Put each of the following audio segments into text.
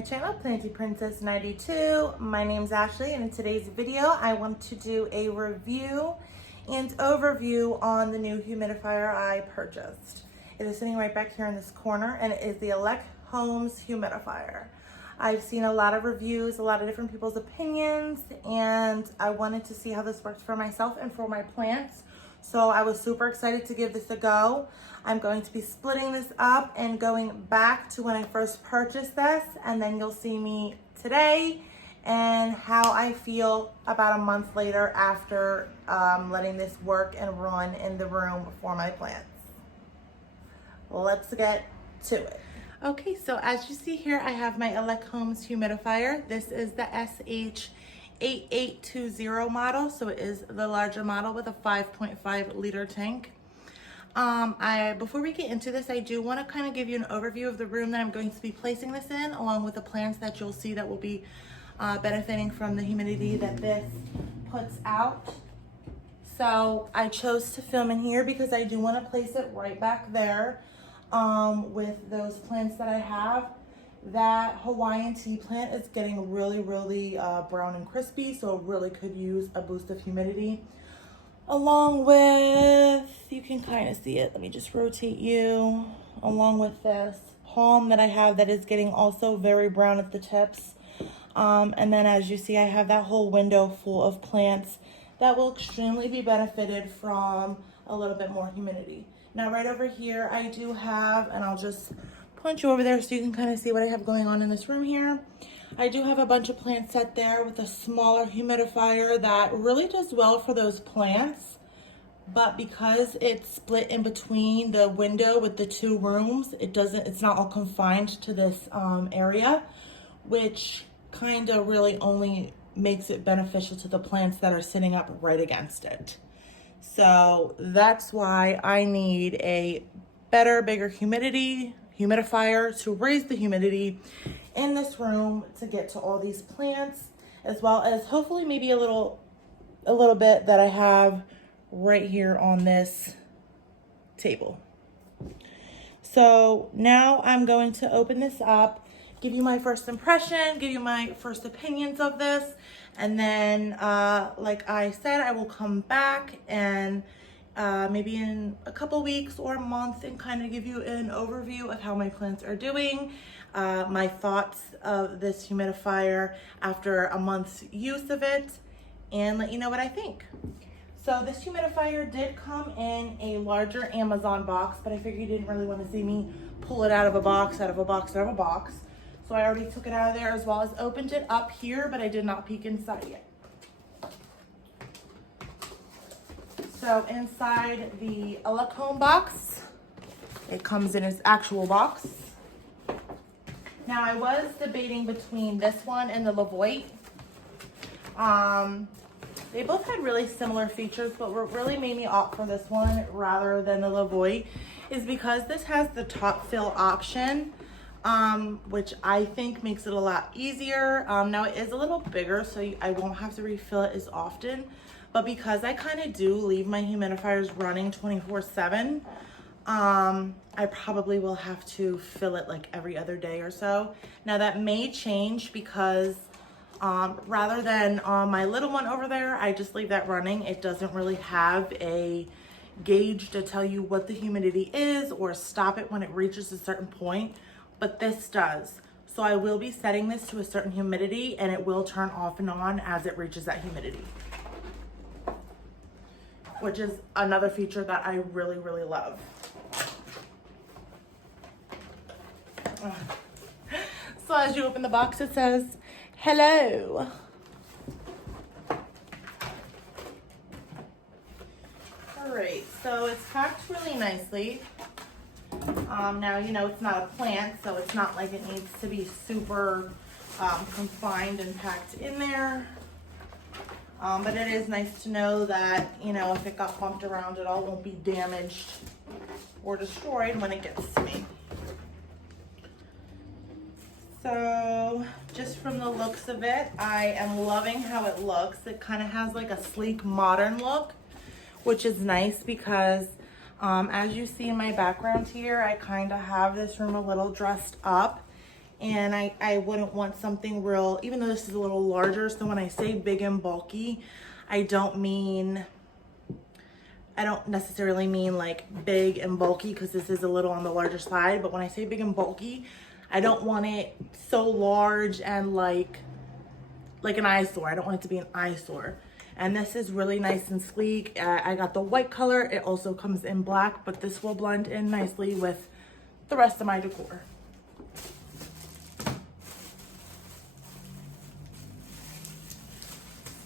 my channel, Planty Princess 92. My name's Ashley, and in today's video, I want to do a review and overview on the new humidifier I purchased. It is sitting right back here in this corner, and it is the Elechomes Humidifier. I've seen a lot of reviews, a lot of different people's opinions, and I wanted to see how this works for myself and for my plants. So I was super excited to give this a go. I'm going to be splitting this up and going back to when I first purchased this, and then you'll see me today and how I feel about a month later after letting this work and run in the room for my plants. Let's get to it. Okay, so as you see here, I have my Elechomes Humidifier. This is the SH8820 model, so it is the larger model with a 5.5 liter tank. Before we get into this, I do want to kind of give you an overview of the room that I'm going to be placing this in, along with the plants that you'll see that will be benefiting from the humidity that this puts out. So I chose to film in here because I do want to place it right back there with those plants that I have. That Hawaiian tea plant is getting really brown and crispy, so it really could use a boost of humidity. Along with, you can kind of see it, let me just rotate you, along with this palm that I have that is getting also very brown at the tips. And then as you see, I have that whole window full of plants that will extremely be benefited from a little bit more humidity. Now right over here, I do have, and I'll just point you over there so you can kind of see what I have going on in this room here. I do have a bunch of plants set there with a smaller humidifier that really does well for those plants, but because it's split in between the window with the two rooms, it's not all confined to this area, which kind of really only makes it beneficial to the plants that are sitting up right against it. So that's why I need a better, bigger humidifier to raise the humidity in this room to get to all these plants, as well as hopefully maybe a little bit that I have right here on this table. So now I'm going to open this up, give you my first impression, give you my first opinions of this, and then like I said, I will come back and maybe in a couple weeks or a month and kind of give you an overview of how my plants are doing, my thoughts of this humidifier after a month's use of it, and let you know what I think. So this humidifier did come in a larger Amazon box, but I figured you didn't really want to see me pull it out of a box. So I already took it out of there, as well as opened it up here, but I did not peek inside yet. So inside the Elecome box, it comes in its actual box. Now I was debating between this one and the Lavoie. They both had really similar features, but what really made me opt for this one rather than the Lavoie is because this has the top fill option, which I think makes it a lot easier. Now it is a little bigger, so I won't have to refill it as often. But because I kind of do leave my humidifiers running 24/7, I probably will have to fill it like every other day or so. Now that may change because rather than on my little one over there, I just leave that running. It doesn't really have a gauge to tell you what the humidity is or stop it when it reaches a certain point, but this does. So I will be setting this to a certain humidity, and it will turn off and on as it reaches that humidity, which is another feature that I really love. So as you open the box, it says, hello. All right, so it's packed really nicely. Now, you know, it's not a plant, so it's not like it needs to be super confined and packed in there. But it is nice to know that, you know, if it got bumped around at all, it won't be damaged or destroyed when it gets to me. So just from the looks of it, I am loving how it looks. It kind of has like a sleek, modern look, which is nice because as you see in my background here, I kind of have this room a little dressed up. And I wouldn't want something real, even though this is a little larger. So when I say big and bulky, I don't necessarily mean like big and bulky, because this is a little on the larger side. But when I say big and bulky, I don't want it so large and like an eyesore. I don't want it to be an eyesore. And this is really nice and sleek. I got the white color. It also comes in black, but this will blend in nicely with the rest of my decor.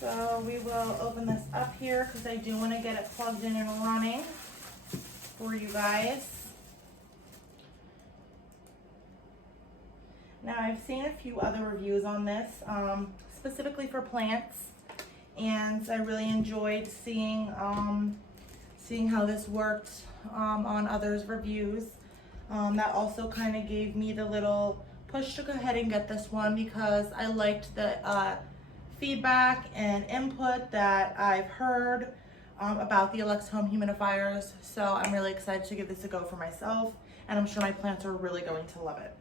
So we will open this up here because I do want to get it plugged in and running for you guys. Now I've seen a few other reviews on this, specifically for plants, and I really enjoyed seeing how this worked on others' reviews. That also kind of gave me the little push to go ahead and get this one, because I liked the feedback and input that I've heard about the Elechomes Humidifiers. So I'm really excited to give this a go for myself, and I'm sure my plants are really going to love it.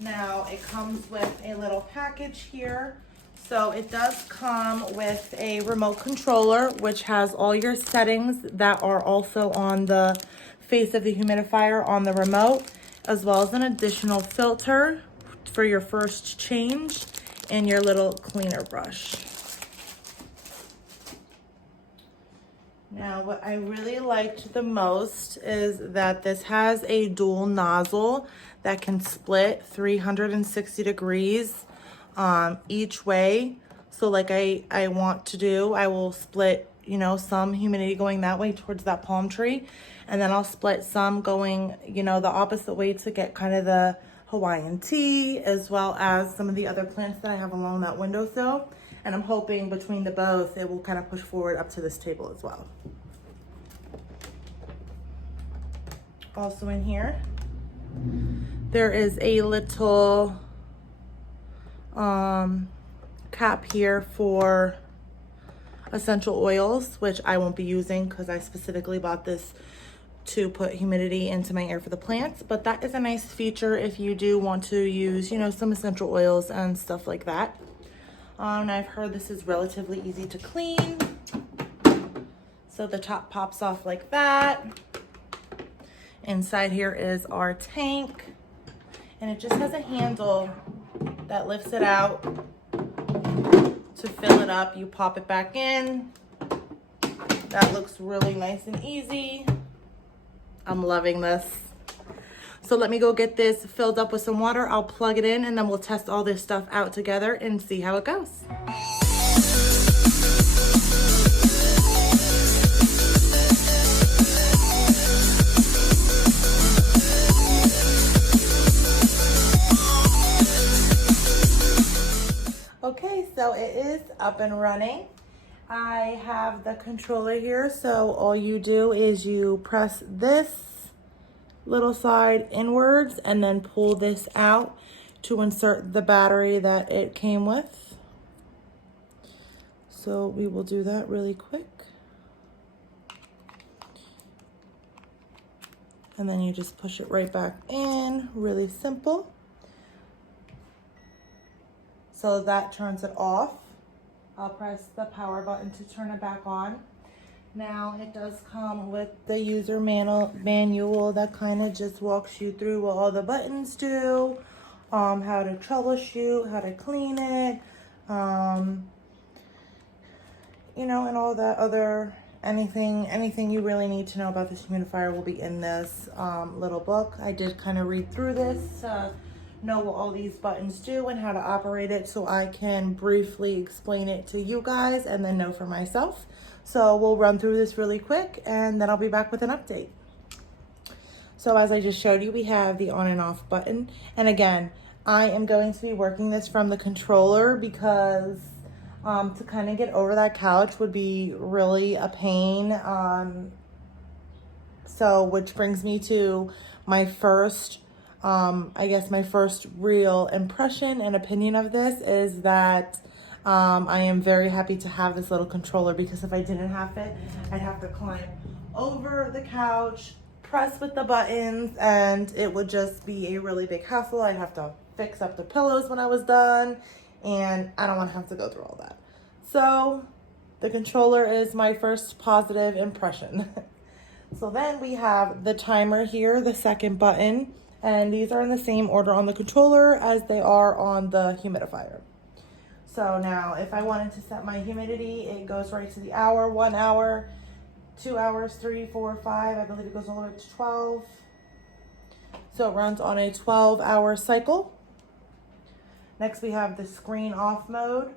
Now it comes with a little package here. So it does come with a remote controller, which has all your settings that are also on the face of the humidifier on the remote, as well as an additional filter for your first change and your little cleaner brush. Now, what I really liked the most is that this has a dual nozzle that can split 360 degrees each way. So like I want to do, I will split, you know, some humidity going that way towards that palm tree, and then I'll split some going, you know, the opposite way to get kind of the Hawaiian tea, as well as some of the other plants that I have along that windowsill. And I'm hoping between the both, it will kind of push forward up to this table as well. Also in here, there is a little cap here for essential oils, which I won't be using because I specifically bought this to put humidity into my air for the plants. But that is a nice feature if you do want to use, you know, some essential oils and stuff like that. And I've heard this is relatively easy to clean. So the top pops off like that. Inside here is our tank, and it just has a handle that lifts it out to fill it up. You pop it back in. That looks really nice and easy. I'm loving this. So let me go get this filled up with some water. I'll plug it in, and then we'll test all this stuff out together and see how it goes. Okay, so it is up and running. I have the controller here, so all you do is you press this little side inwards and then pull this out to insert the battery that it came with. So we will do that really quick. And then you just push it right back in, really simple. So that turns it off. I'll press the power button to turn it back on. Now it does come with the user manual that kind of just walks you through what all the buttons do, how to troubleshoot, how to clean it, you know, and all that other, anything you really need to know about this humidifier will be in this little book. I did kind of read through this, know what all these buttons do and how to operate it, so I can briefly explain it to you guys and then know for myself. So we'll run through this really quick, and then I'll be back with an update. So as I just showed you, we have the on and off button. And again, I am going to be working this from the controller because to kind of get over that couch would be really a pain. So which brings me to my first I guess my first real impression and opinion of this is that I am very happy to have this little controller, because if I didn't have it, I'd have to climb over the couch, press with the buttons, and it would just be a really big hassle. I'd have to fix up the pillows when I was done, and I don't want to have to go through all that. So the controller is my first positive impression. So then we have the timer here, the second button, and these are in the same order on the controller as they are on the humidifier. So now if I wanted to set my humidity, it goes right to the hour, 1 hour, 2 hours, 3, 4, 5, I believe it goes all the way to 12. So it runs on a 12-hour cycle. Next we have the screen off mode,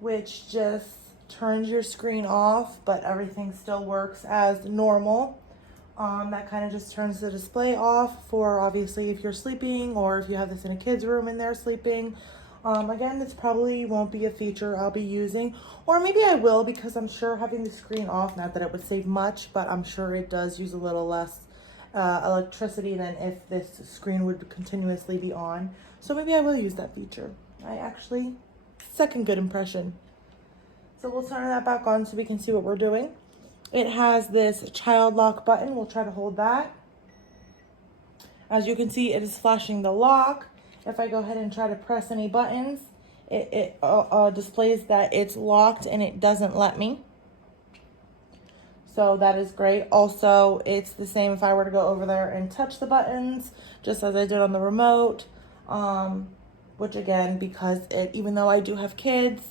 which just turns your screen off, but everything still works as normal. That kind of just turns the display off for obviously if you're sleeping or if you have this in a kid's room and they're sleeping. Again, this probably won't be a feature I'll be using, or maybe I will, because I'm sure having the screen off, not that it would save much, but I'm sure it does use a little less electricity than if this screen would continuously be on. So maybe I will use that feature. Second good impression. So we'll turn that back on so we can see what we're doing. It has this child lock button. We'll try to hold that. As you can see, it is flashing the lock. If I go ahead and try to press any buttons, it displays that it's locked and it doesn't let me. So that is great. Also, it's the same if I were to go over there and touch the buttons, just as I did on the remote. Which again, because even though I do have kids,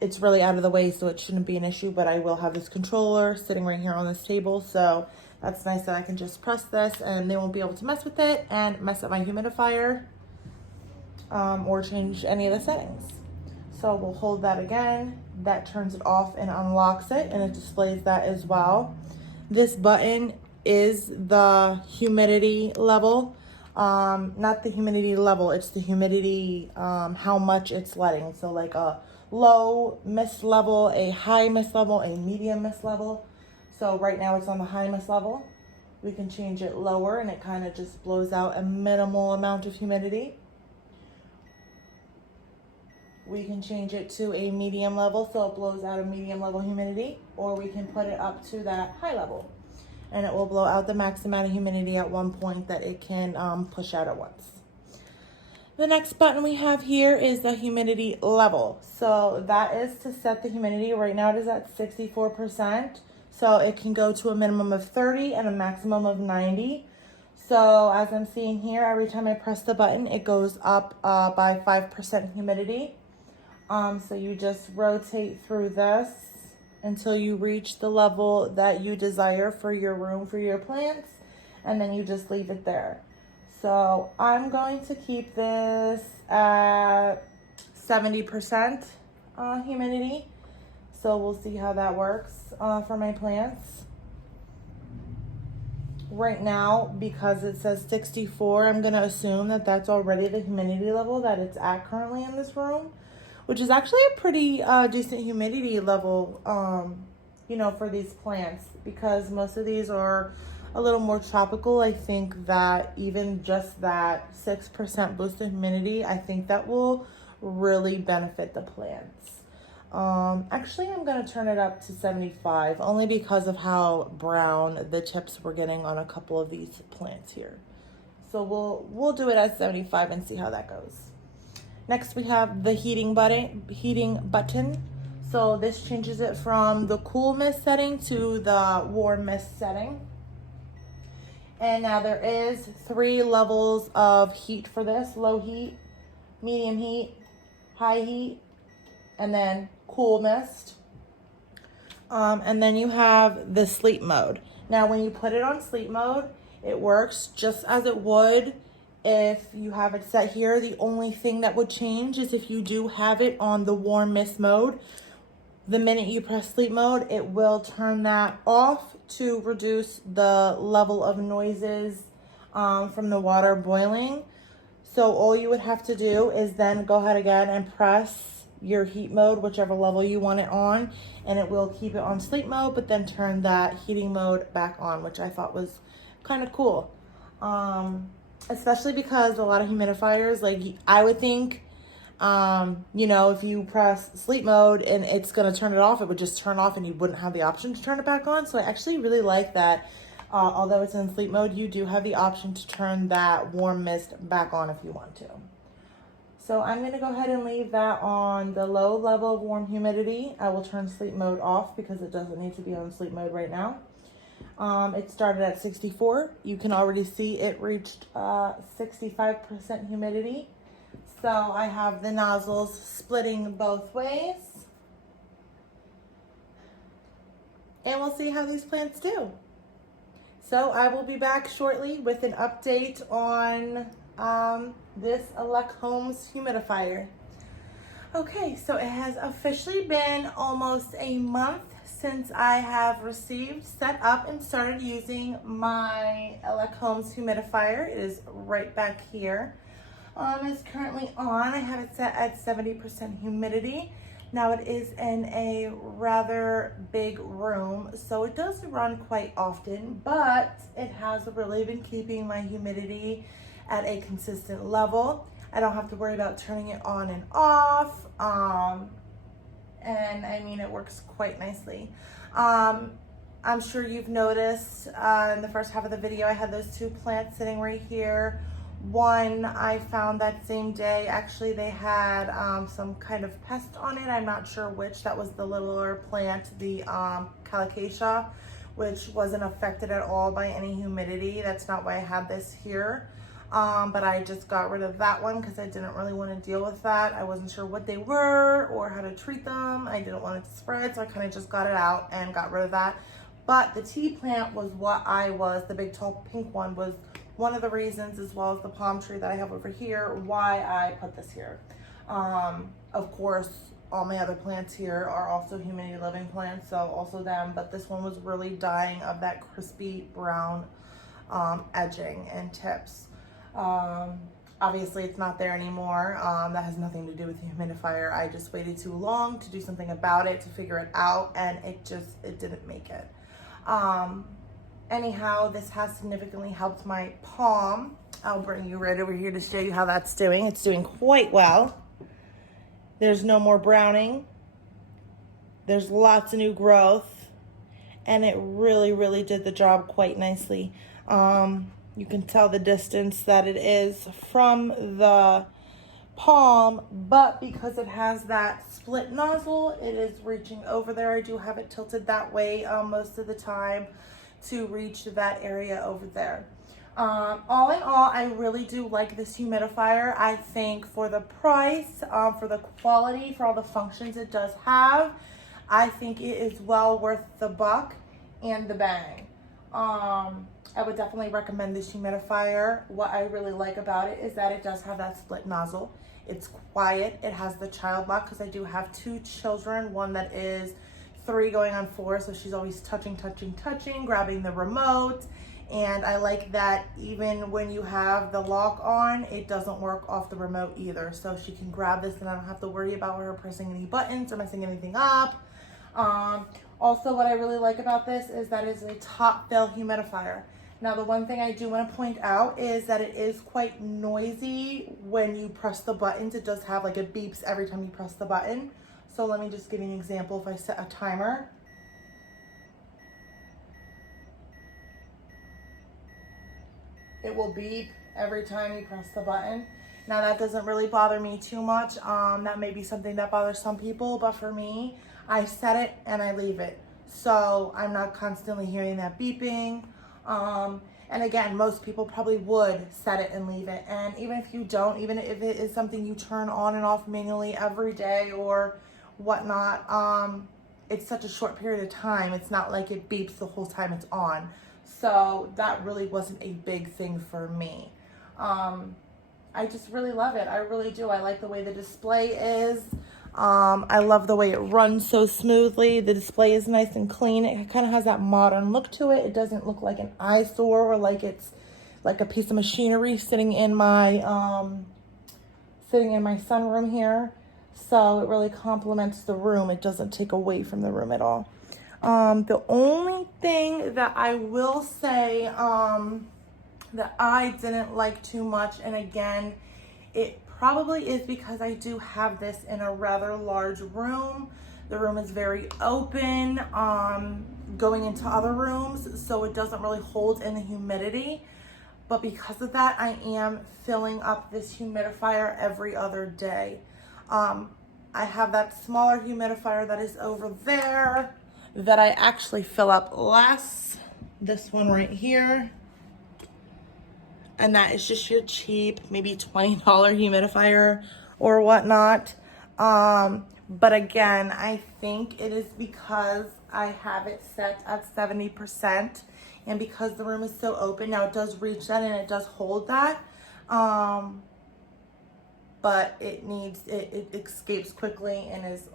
it's really out of the way, so it shouldn't be an issue, but I will have this controller sitting right here on this table, so that's nice that I can just press this and they won't be able to mess with it and mess up my humidifier or change any of the settings. So we'll hold that again. That turns it off and unlocks it, and it displays that as well. This button is the humidity level. Not the humidity level, it's the humidity, how much it's letting. So like a low mist level, a high mist level, a medium mist level. So right now it's on the high mist level. We can change it lower and it kind of just blows out a minimal amount of humidity. We can change it to a medium level, so it blows out a medium level humidity, or we can put it up to that high level and it will blow out the max amount of humidity at one point that it can push out at once. The next button we have here is the humidity level. So that is to set the humidity. Right now it is at 64%. So it can go to a minimum of 30 and a maximum of 90. So as I'm seeing here, every time I press the button, it goes up by 5% humidity. So you just rotate through this until you reach the level that you desire for your room, for your plants, and then you just leave it there. So I'm going to keep this at 70% humidity. So we'll see how that works for my plants. Right now, because it says 64, I'm gonna assume that that's already the humidity level that it's at currently in this room, which is actually a pretty decent humidity level, you know, for these plants, because most of these are a little more tropical. I think that even just that 6% boost in humidity, I think that will really benefit the plants. Actually, I'm gonna turn it up to 75, only because of how brown the tips we're getting on a couple of these plants here. So we'll do it at 75 and see how that goes. Next, we have the heating button. So this changes it from the cool mist setting to the warm mist setting. And now there is 3 levels of heat for this: low heat, medium heat, high heat, and then cool mist. And then you have the sleep mode. Now, when you put it on sleep mode, it works just as it would if you have it set here. The only thing that would change is if you do have it on the warm mist mode. The minute you press sleep mode, it will turn that off to reduce the level of noises from the water boiling. So all you would have to do is then go ahead again and press your heat mode, whichever level you want it on, and it will keep it on sleep mode, but then turn that heating mode back on, which I thought was kind of cool. Especially because a lot of humidifiers, like I would think, you know, if you press sleep mode and it's going to turn it off, it would just turn off and you wouldn't have the option to turn it back on. So I actually really like that Although it's in sleep mode, you do have the option to turn that warm mist back on if you want to. So I'm going to go ahead and leave that on the low level of warm humidity. I will turn sleep mode off because it doesn't need to be on sleep mode right now. It started at 64. You can already see it reached 65% humidity. So I have the nozzles splitting both ways. And we'll see how these plants do. So I will be back shortly with an update on this Elechomes humidifier. Okay, so it has officially been almost a month since I have received, set up, and started using my Elechomes humidifier. It is right back here. It's currently on. I have it set at 70% humidity. Now it is in a rather big room, so it does run quite often, but it has really been keeping my humidity at a consistent level. I don't have to worry about turning it on and off. And I mean, it works quite nicely. I'm sure you've noticed in the first half of the video, I had those two plants sitting right here. One I found that same day, actually they had some kind of pest on it. I'm not sure which. That was the littler plant, the calicacia, which wasn't affected at all by any humidity. That's not why I had this here. But I just got rid of that one because I didn't really want to deal with that. I wasn't sure what they were or how to treat them. I didn't want it to spread, so I kind of just got it out and got rid of that. But the tea plant was what the big tall pink one was one of the reasons, as well as the palm tree that I have over here, why I put this here. Of course, all my other plants here are also humidity loving plants, so also them, but this one was really dying of that crispy brown edging and tips. Obviously it's not there anymore. That has nothing to do with the humidifier. I just waited too long to do something about it, to figure it out, and it didn't make it. Anyhow, this has significantly helped my palm. I'll bring you right over here to show you how that's doing. It's doing quite well. There's no more browning. There's lots of new growth, and it really, really did the job quite nicely. You can tell the distance that it is from the palm, but because it has that split nozzle, it is reaching over there. I do have it tilted that way most of the time to reach that area over there. All in all, I really do like this humidifier. I think for the price, for the quality, for all the functions it does have, I think it is well worth the buck and the bang. I would definitely recommend this humidifier. What I really like about it is that it does have that split nozzle. It's quiet. It has the child lock because I do have two children, one that is 3 going on 4, so she's always touching, grabbing the remote. And I like that even when you have the lock on, it doesn't work off the remote either. So she can grab this and I don't have to worry about her pressing any buttons or messing anything up. Also, what I really like about this is that it's a top fill humidifier. Now, the one thing I do want to point out is that it is quite noisy when you press the buttons. It does have like it beeps every time you press the button. So let me just give you an example. If I set a timer, it will beep every time you press the button. Now that doesn't really bother me too much. That may be something that bothers some people, but for me, I set it and I leave it. So I'm not constantly hearing that beeping. And again, most people probably would set it and leave it. And even if you don't, even if it is something you turn on and off manually every day or whatnot, it's such a short period of time. It's not like it beeps the whole time it's on. So that really wasn't a big thing for me. I just really love it. I really do. I like the way the display is. I love the way it runs so smoothly. The display is nice and clean. It kind of has that modern look to it. It doesn't look like an eyesore or like it's like a piece of machinery sitting in my sunroom here. So it really complements the room. It doesn't take away from the room at all. The only thing that I will say that I didn't like too much, and again, it probably is because I do have this in a rather large room, The room is very open going into other rooms, so it doesn't really hold in the humidity. But because of that, I am filling up this humidifier every other day. I have that smaller humidifier that is over there that I actually fill up less. This one right here. And that is just your cheap, maybe $20 humidifier or whatnot. But again, I think it is because I have it set at 70%, and because the room is so open. Now it does reach that and it does hold that. But it escapes quickly and is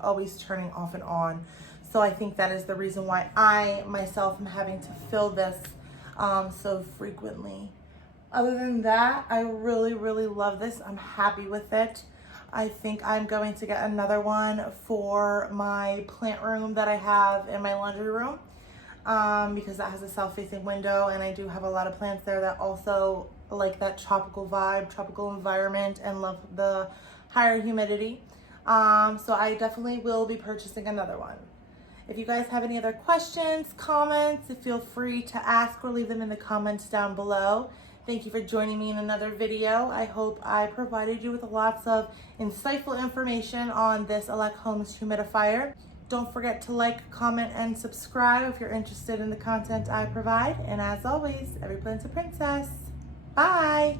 always turning off and on. So I think that is the reason why I myself am having to fill this so frequently. Other than that, I really, really love this. I'm happy with it. I think I'm going to get another one for my plant room that I have in my laundry room because that has a south-facing window, and I do have a lot of plants there that also like that tropical vibe, tropical environment, and love the higher humidity. So I definitely will be purchasing another one. If you guys have any other questions, comments, feel free to ask or leave them in the comments down below. Thank you for joining me in another video. I hope I provided you with lots of insightful information on this Elechomes humidifier. Don't forget to like, comment, and subscribe if you're interested in the content I provide. And as always, every plant's a princess. Bye.